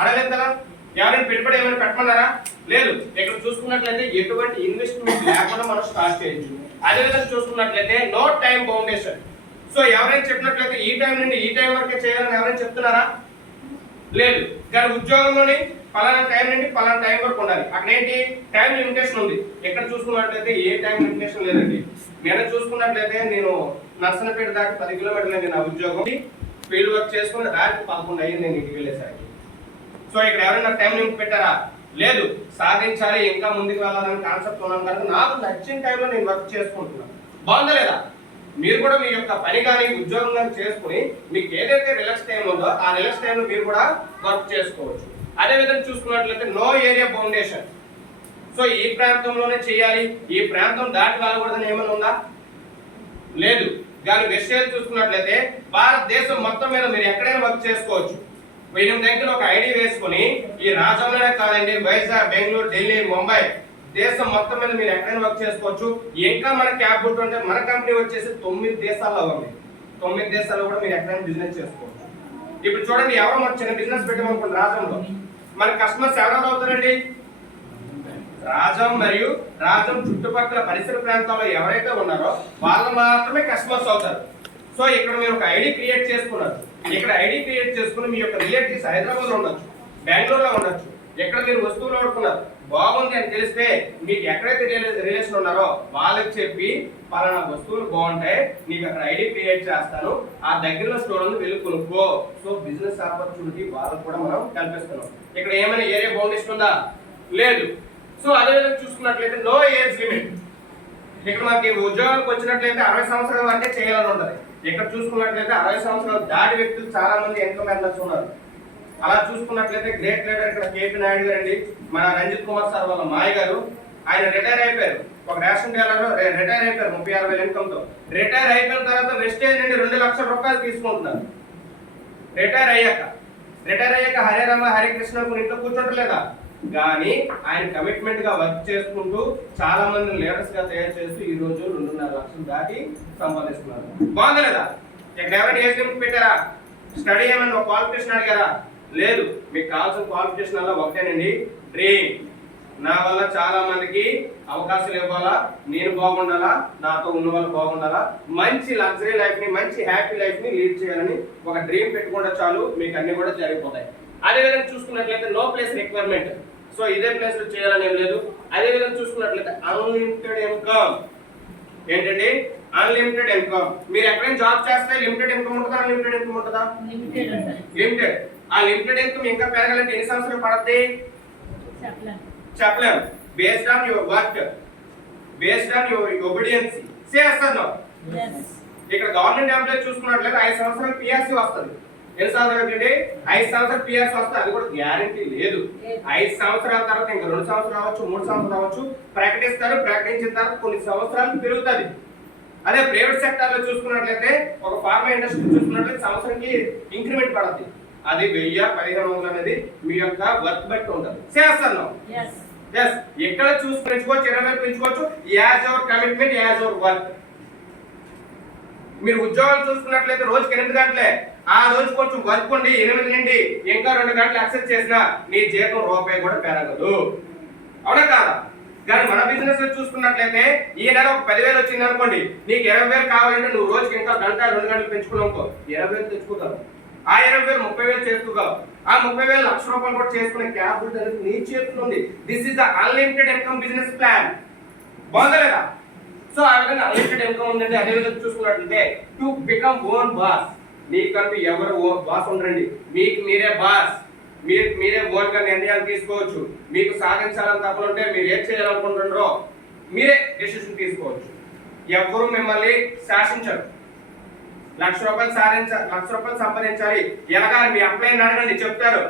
అడగలేదు కదా. ఎవరైనా పెట్టుబడి ఏమైనా పెట్టమన్నారా? లేదు. ఇక్కడ చూసుకున్నట్లయితే ఎటువంటి ఇన్వెస్ట్మెంట్ లేకుండా మనం స్టార్ట్ చేయొచ్చు. అదేవిధంగా చూసుకున్నట్లయితే నో టైం బౌండేషన్. సో ఎవరైనా చెప్పినట్లయితే ఈ టైం నుండి ఈ టైం వరకే చేయాలని ఎవరైనా చెప్తున్నారా? లేదు. కానీ ఉద్యోగంలోని పలానా టైం నుండి పలానా టైం వరకు ఉండాలి. అక్కడ ఏంటి టైం లిమిటేషన్ ఉంది. ఎక్కడ చూసుకున్నట్లయితే ఏ టైం లిమిటేషన్ లేదండి. నేను చూసుకున్నట్లయితే నేను నర్సనపేట దాటి 10 కిలోమీటర్లు అండి నా ఉద్యోగం. ఫీల్డ్ వర్క్ చేసుకుని రాత్రి 11 అయ్యింది నేను ఇంటికి వెళ్ళేసరికి. సో ఇక్కడ ఎవరైనా టైం లిమిట్ పెట్టారా? లేదు. సాధించాలి, ఇంకా ముందుకు వెళ్ళాలని కాన్సెప్ట్ ఉన్నాను కనుక నాకు నచ్చిన టైంలో నేను వర్క్ చేసుకుంటున్నాను. బాగుందా లేదా? మీరు కూడా మీ యొక్క పని కానీ ఉద్యోగం కానీ చేసుకుని మీకు ఏదైతే రిలాక్స్ టైం ఉందో ఆ రిలాక్స్ టైంలో మీరు కూడా వర్క్ చేసుకోవచ్చు. అదేవిధంగా చూసుకున్నట్లయితే నో ఏరియా బౌండేషన్. సో ఈ ప్రాంతంలోనే చేయాలి, ఈ ప్రాంతం దాటి వెళ్ళకూడదని ఏమైనా ఉందా? లేదు. కానీ విషయాలు చూసుకున్నట్లయితే భారతదేశం మొత్తం మీద మీరు ఎక్కడైనా వర్క్ చేసుకోవచ్చు. 8 దగ్గర ఒక ఐడి వేసుకుని ఈ రాజ్యంలోనే కాదండి, వైజాగ్, బెంగళూరు, ఢిల్లీ, ముంబై దేశం మొత్తం మీద మీరు ఎక్కడైనా వర్క్ చేసుకోవచ్చు. ఇంకా మన క్యాబ్ బుట్ ఉంటే మన కంపెనీ వచ్చేసి 9 దేశాల్లో ఉంది. 9 దేశాల్లో కూడా మీరు ఎక్కడైనా బిజినెస్ చేసుకోవచ్చు. ఇప్పుడు చూడండి, ఎవరో మన చిన్న బిజినెస్ పెట్టామనుకోండి రాజ్యంలో, మన కస్టమర్స్ ఎవరెవరు అవుతారండి? రాజం మరియు రాజం చుట్టుపక్కల పరిసర ప్రాంతాల్లో ఎవరైతే ఉన్నారో వాళ్ళు మాత్రమే కస్టమర్స్ అవుతారు. సో ఇక్కడ మీరు ఒక ఐడి క్రియేట్ చేసుకున్నారు. ఇక్కడ ఐడి క్రియేట్ చేసుకుని మీ యొక్క రిలేటివ్స్ హైదరాబాద్ లో ఉండొచ్చు, బెంగళూరులో ఉండొచ్చు. ఎక్కడ మీరు వస్తువులు వాడుకున్నారు బాగుంది అని తెలిస్తే మీకు ఎక్కడైతే రిలేషన్ ఉన్నారో వాళ్ళకి చెప్పి పలానా వస్తువులు బాగుంటాయి, నీకు అక్కడ ఐడి క్రియేట్ చేస్తాను, ఆ దగ్గరలో స్టోర్ ఉంది, వెళ్ళి కొనుక్కో. సో బిజినెస్ ఆపర్చునిటీ వాళ్ళకు కూడా మనం కల్పిస్తున్నాం. ఇక్కడ ఏమైనా ఏరియా బౌండేషన్ ఉందా? లేదు. సో అదేవిధంగా చూసుకున్నట్లయితే నో ఏజ్ లిమిట్. ఇక్కడ మనకి ఉద్యోగానికి వచ్చినట్లయితే 60 సంవత్సరాల వరకే చేయాలని ఉంటుంది. ఇక్కడ చూసుకున్నట్లయితే 60 సంవత్సరాలు దాటి వ్యక్తులు చాలా మంది ఇన్కమ్ ఎర్నర్స్ ఉన్నారు. అలా చూసుకున్నట్లయితే గ్రేట్ లీడర్ ఇక్కడ కేపీ నాయుడు గారు అండి, మన రంజిత్ కుమార్ సార్ వాళ్ళ మాయ గారు. ఆయన రిటైర్ అయిపోయారు, ఒక రేషన్ డీలర్ రిటైర్ అయిపోయారు 36,000 ఇన్కమ్ తో. రిటైర్ అయిపోయిన తర్వాత వెస్టేజ్ నుండి 2 లక్షల రూపాయలు తీసుకుంటున్నారు. రిటైర్ అయ్యాక హరే రామ హరే కృష్ణ ఇంట్లో కూర్చుంటలేదా? కానీ ఆయన కమిట్మెంట్ గా వర్క్ చేసుకుంటూ చాలా మంది లీడర్స్ గా తయారు చేస్తూ ఈ రోజు 2.5 లక్షలు దాటి సంపాదిస్తున్నారు. బాగుందా లేదా? ఇక్కడ ఎవరైనా ఏజ్ లిమిట్ పెట్టారా? స్టడీ ఏమైనా ఒక క్వాలిఫికేషన్ అడిగారా? లేదు. మీకు కావాల్సిన క్వాలిఫికేషన్ అలా ఒకటేనండి, డ్రీమ్. నా వల్ల చాలా మందికి అవకాశాలు ఇవ్వాలా, నేను బాగుండాలా, నాతో ఉన్న వాళ్ళు బాగుండాలా, మంచి లగ్జరీ లైఫ్ ని, మంచి హ్యాపీ లైఫ్ ని లీడ్ చేయాలని ఒక డ్రీమ్ పెట్టుకుంటే చాలు, మీకు అన్ని కూడా జరిగిపోతాయి. అదేవిధంగా చూసుకున్నట్లయితే నో ప్లేస్ రిక్వైర్మెంట్. సో ఇదే ప్లేస్ లో చేయాలని ఏం లేదు. అదేవిధంగా చూసుకున్నట్లయితే అన్లిమిటెడ్ ఇన్కమ్. ఏంటండి? Unlimited income. మీరు ఎక్కడైనా జాబ్ చేస్తే లిమిటెడ్ ఇన్కమ్ ఉంటుందా, అన్లిమిటెడ్ ఇన్కమ్ ఉంటుందా? లిమిటెడ్. ఆ లిమిటెడ్ ఇన్కమ్ ఇంకా పెరగాలంటే ఎన్ని సంవత్సరాలు పడుతుంది చెప్పలేము. Based on your work, based on your obedience. చేస్తాను. ఇక్కడ గవర్నమెంట్ ఎంప్లాయీ చూసుకున్నట్లయితే 5 సంవత్సరాలు పిఆర్సీ వస్తుంది. ఎన్ని సంవత్సరాలు అంటే 5 సంవత్సరాలు పిఆర్సీ వస్తుంది. అది కూడా గ్యారంటీ లేదు. 5 సంవత్సరాల తర్వాత ఇంకా 2 సంవత్సరాలు రావచ్చు, 3 సంవత్సరాలు రావచ్చు. ప్రకటిస్తారు, ప్రకటించిన తర్వాత కొన్ని సంవత్సరాలు పెరుగుతుంది. అదే ప్రైవేట్ సెక్టర్ లో చూసుకున్నట్లయితే ఒక ఫార్మా ఇండస్ట్రీ చూసుకున్నట్లయితే సంవత్సరానికి ఇంక్రిమెంట్ పడుతుంది. అది 1000-1500 అనేది మీ యొక్క వర్క్ బట్టి ఉంటుంది. చేస్తాను. ఎక్కడ పెంచుకోవచ్చు, 20,000 పెంచుకోవచ్చు. As our commitment, as our work. మీరు ఉద్యోగాలు చూసుకున్నట్లయితే రోజుకి 8 గంటలే. ఆ రోజు కొంచెం వర్క్ ఉండి 8 నుండి ఇంకా 2 గంటలు యాక్సెస్ చేసినా నీ జీతం రూపాయి కూడా పెరగదు. అవునా కాదా? కానీ మన బిజినెస్ లో చూసుకున్నట్లయితే ఈ నెల ఒక 10,000 వచ్చింది అనుకోండి, నీకు 20,000 కావాలంటే నువ్వు రోజుకి ఇంకా 1-2 గంటలు పెంచుకున్నావు, 20,000 తెచ్చుకోగలవు. ఆ 20,000 30,000 చేసుకోగలవు. ఆ 30,000 లక్ష రూపాయలు కూడా చేసుకునే క్యాపిటల్ అనేది నీ చేతిలో ఉంది. This is the unlimited income business plan. బాగుందా లేదా? సో ఆ విధంగా అన్లిమిటెడ్ ఇన్కమ్ ఉందండి. అదే విధంగా చూసుకున్నట్లయితే టు బికమ్ ఓన్ బాస్. మీకంటూ ఎవరు బాస్ ఉండరండి, మీకు మీరే బాస్. మీరే ఓన్ గా నిర్ణయాలు తీసుకోవచ్చు. మీకు సాధించాలని తప్పనుంటే మీరు ఏం చేయాలనుకుంటున్నారో మీరే డెసిషన్ తీసుకోవచ్చు. ఎవరు మిమ్మల్ని శాసించరు. 1,00,000 రూపాయలు సంపాదించాలి ఎలాగని మీ అప్లైని అడగండి, చెప్తారు.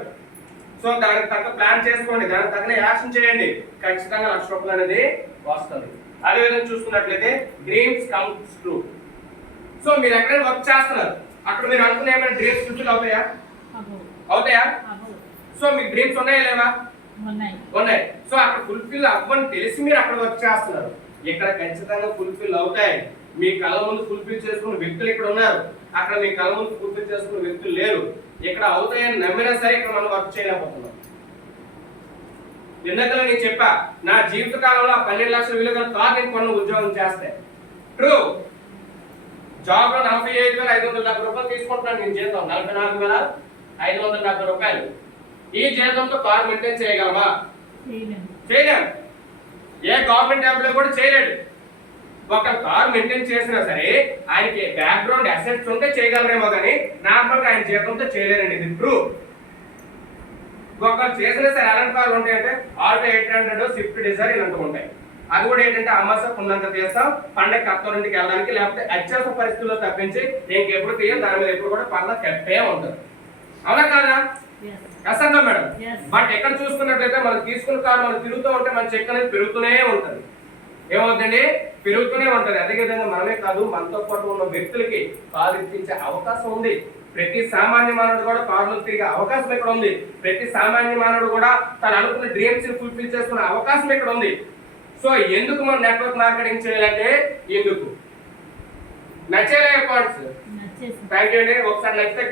సో దానికి తగ్గ ప్లాన్ చేసుకోండి, దానికి తగ్గ యాక్షన్ చేయండి, ఖచ్చితంగా 1,00,000 రూపాయలు అనేది వస్తుంది. అదేవిధంగా చూసుకున్నట్లయితే డ్రీమ్స్ కమ్స్ ట్రూ. సో మీరు ఎక్కడైనా వర్క్ చేస్తున్నారు, అక్కడ మీరు అనుకునే ఏమైనా డ్రీమ్స్ ఫుల్ఫిల్ అవుతాయా? సో మీకు డ్రీమ్స్ ఉన్నాయా లేవా? ఉన్నాయి. సో అక్కడ ఫుల్ఫిల్ అవ్వని తెలిసి మీరు అక్కడ వర్క్ చేస్తున్నారు. ఇక్కడ ఖచ్చితంగా ఫుల్ఫిల్ అవుతాయి. మీ కళ్ళ ముందు ఫుల్ఫిల్ చేసుకున్న వ్యక్తులు ఇక్కడ ఉన్నారు, అక్కడ మీ కళ్ళ ముందు ఫుల్ఫిల్ చేసుకున్న వ్యక్తులు లేరు. ఇక్కడ అవుతాయని నమ్మినా సరే ఇక్కడ మనం వర్క్ చేయలేకపోతున్నాం. ఎందుకంటే నేను చెప్పా, నా జీవిత కాలంలో 12 లక్షల విలువ గల కార్ నేను కొన్న ఉద్యోగం చేస్తే ట్రూ. జాబ్ లో 45,570 రూపాయలు తీసుకుంటున్నాను నేను జీతం, 44,570 రూపాయలు. ఈ జీతంతో కార్ మెయింటైన్ చేయగలమా? చేయలేము. ఏ గవర్నమెంట్ ఎంప్లాయీ కూడా చేయలేడు. ఒక కార్ మెయింటైన్ చేసినా సరే ఆయనకి బ్యాక్గ్రౌండ్ అసెట్స్ ఉంటే చేయగలరేమో కానీ నార్మల్గా ఆయన జీతంతో చేయలేరండి. ఇది ట్రూ. ఒకరు చేసినా సరే ఎలాంటి కార్లు ఉంటాయంటే ఆల్టో 800, స్విఫ్ట్ డిజైర్ ఇలాంటివి ఉంటాయి. అది కూడా ఏంటంటే అమ్మస ఉన్నంత తీస్తాం, పండగ అత్తోరింటికి వెళ్ళడానికి, లేకపోతే అత్యవసర పరిస్థితుల్లో తప్పించి ఇంకెప్పుడు తీయం, దాని మీద ఎప్పుడు కూడా పర్ల కట్టే ఉంటుంది. అవునా కాదా? కష్టంగా మేడం. బట్ ఎక్కడ చూసుకున్నట్లయితే మనం తీసుకున్న కారు మనం తిరుగుతూ ఉంటే మన చెక్ అనేది పెరుగుతూనే ఉంటుంది. ఏమవుతుంది? పెరుగుతూనే ఉంటుంది. అదేవిధంగా మనమే కాదు, మనతో పాటు ఉన్న వ్యక్తులకి కారు ఇప్పించే అవకాశం ఉంది. ప్రతి సామాన్య మానవుడు కూడా కారులో తిరిగే అవకాశం ఇక్కడ ఉంది. ప్రతి సామాన్య మానవుడు కూడా తను అనుకున్న డ్రీమ్స్ ని ఫుల్ఫిల్ చేసుకునే అవకాశం ఇక్కడ ఉంది. సో ఎందుకు మనం నెట్వర్క్ మార్కెటింగ్ చేయాలంటే ఎందుకు నచ్చేలే పాయింట్స్. థ్యాంక్ యూ అండి. ఒకసారి నచ్చితే